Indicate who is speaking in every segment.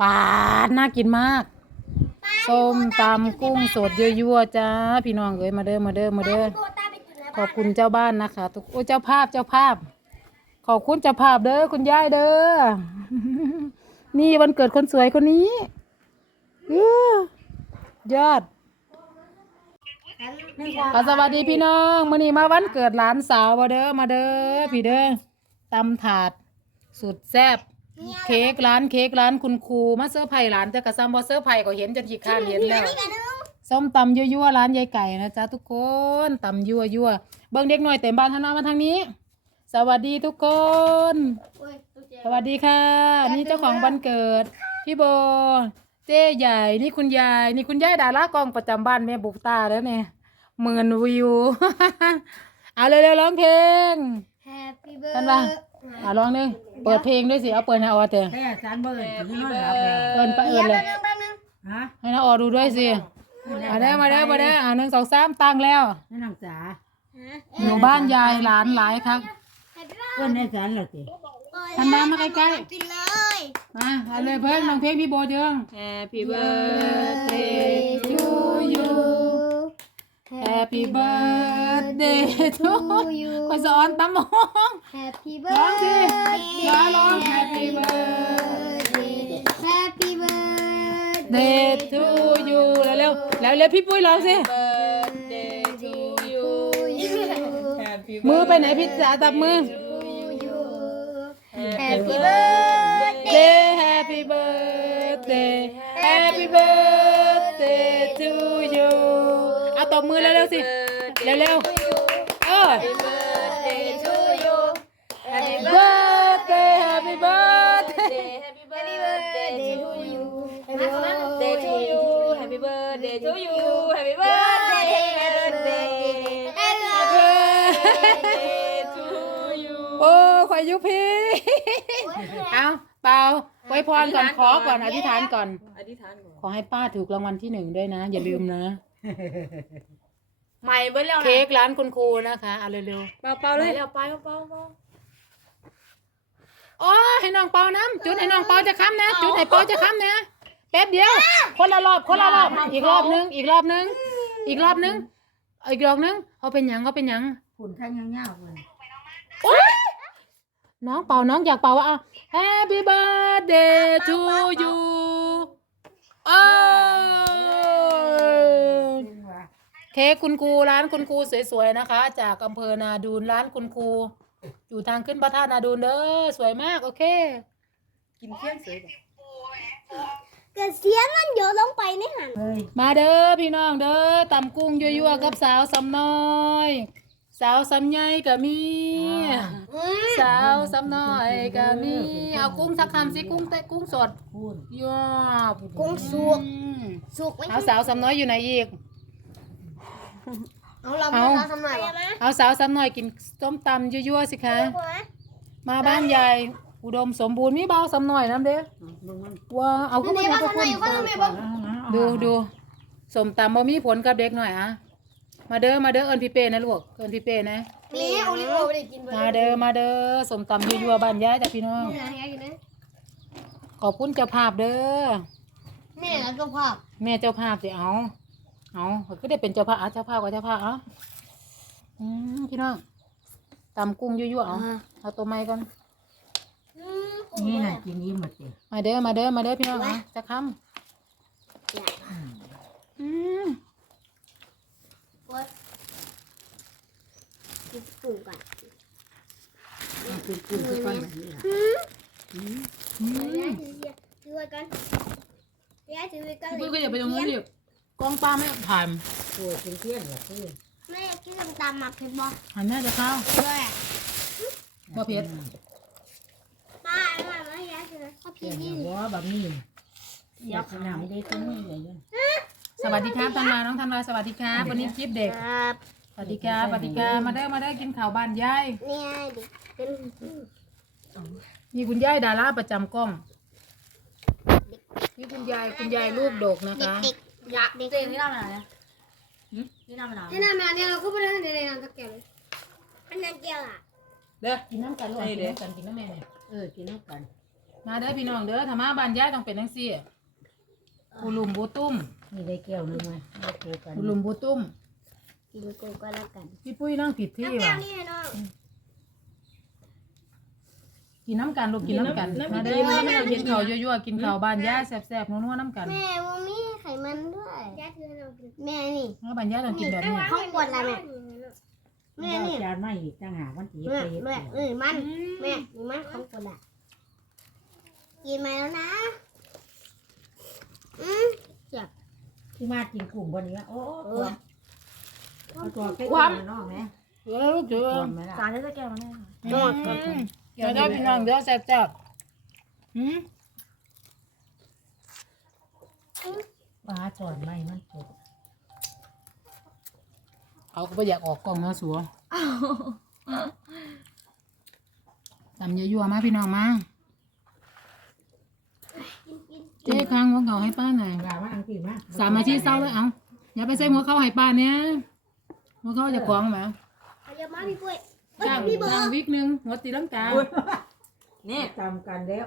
Speaker 1: ปาดน่ากินมาก ส้มตำกุ้งสดยั่วๆจ้า พี่น้องเอ้ยมาเด้อมาเด้อมาเด้อ
Speaker 2: โกตาไปกินแล้ว
Speaker 1: ขอบคุณเจ้าบ้านนะคะทุกโอ้เจ้าภาพเจ้าภาพ ขอบคุณเจ้าภาพเด้อคุณยายเด้อ นี่วันเกิดคนสวยคนนี้อื้อยอดอะสวัสดีพี่น้องมื้อนี้มาวันเกิดหลานสาวมาเด้อมาเด้อพี่เด้อตำถาดสุดแซ่บ เค้กร้านเค้กร้านคุณครูมาเซอร์ไพรส์หลานแต่กระซัมบอเซอร์ไพรส์ก็เห็นจนขี้ข้านเห็นแล้ว
Speaker 2: นี่กันนึง
Speaker 1: ส้มตำยั่วๆร้านยายไก่นะจ๊ะทุกคนตำยั่วยั่วๆเบิ้งเด็กหน่อยเต็มบ้านท่านน้ามาทางนี้ สวัสดีทุกคน
Speaker 2: โอ้ยตุ๊กแก
Speaker 1: สวัสดีค่ะ นี่เจ้าของวันเกิด พี่โบ เจ๊ใหญ่นี่คุณยาย นี่คุณยายดารากองประจำบ้านแม่บุกตาแล้วเนี่ยหมื่นวิวเอาเร็วๆร้องเพลง
Speaker 2: แฮ ปปี้เบิร์
Speaker 1: ท่านว่าเอาร้องหนึงเปิดเพลงด้วยสิ เอาเปิดให้ออเถอะ
Speaker 3: แค่สารเบิร์นถึงนอนหลับแล้ว
Speaker 1: เอินไปเอินเลย
Speaker 2: แป๊บนึง
Speaker 3: ฮะ
Speaker 1: ให้น้าออดูด้วยสิมาเด้อมาเด้อมาเด้ออ่าหนึ่งสองสามตั้งแล้ว
Speaker 3: นี่นางจ๋า
Speaker 1: อยู่บ้านยายหลานหลายครับ
Speaker 2: แฮปปี้เบิร์
Speaker 3: เพื่อนในสารเหรอสิ
Speaker 1: ทันดามาใกล้
Speaker 2: กินเลย
Speaker 1: ๆมาเอาเลยเพิ่งน้องเพลงพี่โบเจิง
Speaker 4: Happy birthday
Speaker 1: to you Happy birthday to you คอยสอนตำมอง
Speaker 2: แฮปปี้
Speaker 1: ร้
Speaker 2: เบิ
Speaker 1: อง
Speaker 2: ร์
Speaker 1: สิ
Speaker 2: ด
Speaker 1: ร้องร้อง Happy birthday
Speaker 2: แฮปปี้เบิร์ด
Speaker 1: day to you แล้วเร็วแล้วเร็วพี่ปุ้ยร้องสิ
Speaker 4: birthday to you Happy
Speaker 1: มือไปไหนพี่จ๋าตับมือ
Speaker 2: แฮปปี้
Speaker 1: บมือเร็วๆสิ เร็วๆ เออ
Speaker 4: birthday to you
Speaker 1: Happy birthday Happy birthday
Speaker 4: Happy birthday to you Happy birthday to you Happy birthday to you Happy birthday Happy birthday to you
Speaker 1: โอ้ขอยยุพี่เอาเปล่าไว้พรก่อนขอก่อนอธิษฐานก่อน
Speaker 4: อธิษฐานก่อน
Speaker 1: ขอให้ป้าถูกรางวัลที่หนึ่งด้วยนะ อย่าลืมนะ
Speaker 4: ใหม่เบิ้ลแล้วนะ
Speaker 1: เค้กร้านคุณครูนะคะเอาเร็ว
Speaker 4: เปล่าเปล่าเลยแล้วไปเปล่าเปล่า
Speaker 1: ๆโอ้ให้น้องเปาน้ำจุดให้น้องเปาจะค้ำนะ จุดให้เปาจะค้ำนะแป๊บเดียว คนละรอบคนละรอบ อีกรอบนึง อีกรอบนึง อีกรอบนึงอีกรอบนึงเขาเป็นหยังเขาเป็นหยัง
Speaker 3: ฝุ่นข้างเงาๆเลย
Speaker 1: โอ๊ยน้องเป่าน้องอยากเป่าว่าเอา Happy birthday to you โอ้ย
Speaker 3: จริงว่ะ
Speaker 1: เค้กคุณครูร้านคุณครูสวยๆนะคะ จากอำเภอนาดูนร้านคุณครูอยู่ทางขึ้นพระธาตุนาดูนเด้อสวยมากโอเค
Speaker 4: กินเที่ยงเสร็จ
Speaker 2: เกิดเสียงมันโยนลงไปในหัน
Speaker 3: เฮ้ย
Speaker 1: มาเด้อพี่น้องเด้อตำกุ้งยั่วๆกับสาวสำน้อย สาวสำใหญ่ก็มี สาวสำน้อยก็มีเอากุ้งสักคำสิกุ้งเตะกุ้งสด
Speaker 3: ฝุ่น
Speaker 1: ยอด
Speaker 2: กุ้งสุก
Speaker 1: อืม
Speaker 2: สุกไหม
Speaker 1: เอาสาวสำน้อยอยู่ไหนอีก
Speaker 2: เอาเรา
Speaker 1: เอา
Speaker 2: เราทำหน่อยเหรอ
Speaker 1: เอาสาวสำน้อยกินส้มตำยั่วๆสิคะ มาบ้านยายอุดมสมบูรณ์มีเบาสำน้อยน้ำเด้อ
Speaker 3: มึงมัน
Speaker 1: ว้าเอาขึ้นมา
Speaker 2: นี่
Speaker 1: ทุ
Speaker 2: ว่ากทำ
Speaker 1: ค
Speaker 2: ไม
Speaker 1: น
Speaker 2: ว่าทำไมบ้าง
Speaker 1: ดูดูสมตำบ่มีผลกับเด็กหน่อยอะมาเด้อมาเด้อเอิญพี่เป้นะลูกเอิญพี่เป้นะ
Speaker 2: นี่โอริโอไม่ได้กิน
Speaker 1: มาเด้อมาเด้อสมตำยั่วๆบ้านยายจ้ะพี่น้อง
Speaker 2: นี่นะให้กินนะ
Speaker 1: ขอบคุณเจ้าภาพเด้อ
Speaker 2: นี่แล้วก็ภาพ
Speaker 1: แม่เจ้าภาพสิเอา เอาเขาก็ได้เป็นเจ้าภาพอะเจ้าภาพกับเจ้าภาพเอาอืมพี่น้องตำกุ้งยั่วๆเอาเอาตัวไม้ก่อน
Speaker 3: นี่น่ะกินยิ้มหมดสิ
Speaker 1: มาเด้อมาเด้อมาเด้อพี่น้องเอาจะคำอืม
Speaker 2: กินปุ่งก่อน
Speaker 3: เอากินกุ้งทุกคนแบบนี้ล่ะ
Speaker 2: ยายถือถือไว้กันยายถือไว้กัน
Speaker 1: พี่ก็อย่าไปตรงนั้นดิ กล้องป้าไม่ถ่าย
Speaker 3: โอ้ยกินเที่ยงเหรอพี่
Speaker 2: แม่กินน้ำตาลมาเผ็ดบ่
Speaker 1: หันแม่จะเข้า
Speaker 2: ด้วย
Speaker 1: บ่เผ็ด
Speaker 2: ป้าเอามาให้ยายถือข้าว
Speaker 3: เที่
Speaker 2: พี่
Speaker 3: ยง
Speaker 2: นี่
Speaker 3: หัวแบบนี้อยากนำได้ตรงนี้เลย
Speaker 1: สวัสดีครับธันวาน้องธันวาสวัสดีครับวันนี้คลิปเด็ก
Speaker 2: ครับ
Speaker 1: สวัสดีครับสวัสดีครับมาเด้อมาเด้อกินข้าวบ้านยาย
Speaker 2: เนี่ยเด็กเป็น
Speaker 1: นี่คุณยายดาราประจำกล้องนี่คุณยายคุณยายลูกดกนะคะ
Speaker 2: เด็กอ ยากเด็ก
Speaker 4: เจ๊นี่ทำอะไรนะนี่ทำอะไร
Speaker 2: นี่นามาเนี่ยเราก็ไปเล่นในในตะเกียบเลยอันนั้นเกียวอะ
Speaker 1: เด้อ
Speaker 3: กินน้ำกัน
Speaker 1: ใช่เด้อกันกินน้ำแม่เนี่ย
Speaker 3: เออกินน้ำกัน
Speaker 1: มาเด้อพี่น้องเด้อถ้ามาบ้านยายต้องเป็นจังซี่ปูลุมบูตุ้ม
Speaker 3: นี่ได้แก้วหนึงไหมได้โคกัน
Speaker 1: ปูลุมบูตุ้ม
Speaker 2: กินกูก็แล้วกัน
Speaker 1: พี่ปุ้ยนั่งผิดที่
Speaker 2: น้ำแก้
Speaker 1: ว่ะ
Speaker 2: วนี่ให้น้อง
Speaker 1: กินน้ำกันลูกกินน้ำกันมาเด้อมาเด้อกินข้าวยั่วๆกินข้าวบ้านยายแซ่บๆนัวๆน้ำกัน
Speaker 2: แม่มูมีไข มันด้วยยาถือให้น้องกินแม่นี่
Speaker 1: เมื่อบ้านยายต้องกินแบบนี้
Speaker 2: ห้องกดอะไรแม่ แม่นี่
Speaker 3: จานไม่อีกต่างหากวันที่
Speaker 2: แม่
Speaker 3: ไปเฮ็ด
Speaker 2: แม่เออมัน แม่นี่มันของกดอะ กินมาแล้วนะ อืมจับ
Speaker 3: ที่มากินกลุ่มวันนี้โอ้
Speaker 2: เอ
Speaker 3: ตัว
Speaker 2: อ
Speaker 3: เอาตัวใกล้ๆน้องไหม
Speaker 1: เออลูกเด้อ
Speaker 3: ตัวไหมล่ะ
Speaker 4: สารจะแก้วมาแน่
Speaker 1: อืมเดี๋ยวเด้อพี่น้องเด้อแซ่บๆหืม
Speaker 3: ปลาจอนไม่มันจบ
Speaker 1: เขาก็บ่อยากออกกล้องนะสัวตำยั่วๆมาพี่น้องมาเจ๊ค้างหัวเก่าให้ป้าหน่อย
Speaker 3: ปลาว่าอังกฤษมา
Speaker 1: สามอาทิตย์เศร้าแล้วเอาอย่าไปใส่หัวเข้าให้ป้าเนี่ยหัวเข้าจะคล้องมา
Speaker 2: เอาเดี๋ยวมาพี่ปุ้ย
Speaker 1: จ้าง
Speaker 2: พี่เบอ
Speaker 1: จ้าง
Speaker 2: ร์
Speaker 1: วิกหนึ่งหัวตีลังกา
Speaker 4: นี่
Speaker 3: จำกันแล้ว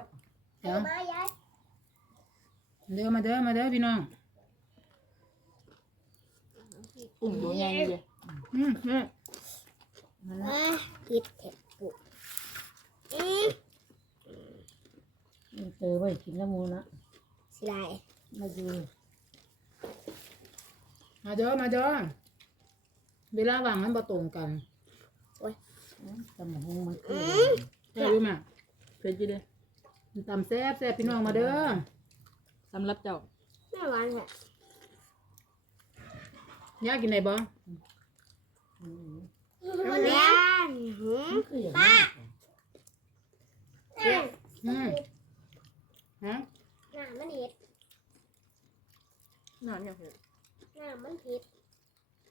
Speaker 2: เดี๋ยวมายาย
Speaker 1: เด้อมาเด้อมาเด้อพี่น้อง
Speaker 4: อุ่มอยู่ใหญ่เลย
Speaker 1: อืมเนี่ย
Speaker 3: นั่นละ
Speaker 2: อะผิดเถอะปุ้ยอืม
Speaker 3: มันเจอไว้กินละมูนะ
Speaker 2: สิลาย
Speaker 3: มาดู
Speaker 1: มาเด้อมาเด้อเวลาว่างมันบ่ตรงกัน
Speaker 3: ตำหงมันคือ
Speaker 1: ใช่รู้ไหม
Speaker 4: เพื่อนจีเลย
Speaker 1: ตำแซ่บแซ่บพี่น้องมาเด้อ
Speaker 4: สำหรับเจ้า
Speaker 2: แม่หวานแหละ
Speaker 1: อ ยากกินไหนบ่
Speaker 2: หวานหืม
Speaker 3: คืออย่างนี้
Speaker 1: อืมฮะ
Speaker 2: หน้ามันเห็ด
Speaker 4: นอนอย่างเดียว
Speaker 2: หน้ามันเห็ด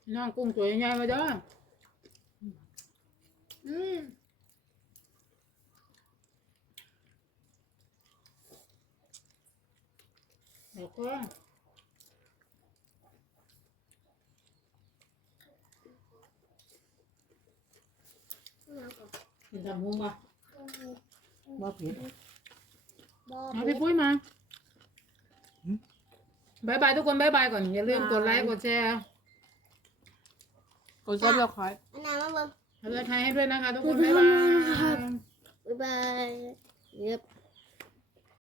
Speaker 1: พี่น้องกุ้งสวยใหญ่ๆมาเด้ออืมแล้วก็ กินตำหงบ่
Speaker 3: ว่าผิด
Speaker 2: บอ
Speaker 1: เอาพี่ปุ้ยมาบายบายทุกคนบายบายก่อน อย่าลืมกดไลค์กดแชร์
Speaker 4: กดซับสไครต์
Speaker 2: อันนั้นมาเบิ่ง
Speaker 1: กดไลค์ให้ด้วยนะคะทุกคนบ๊ายบาย
Speaker 2: บ๊ายบายเย็บ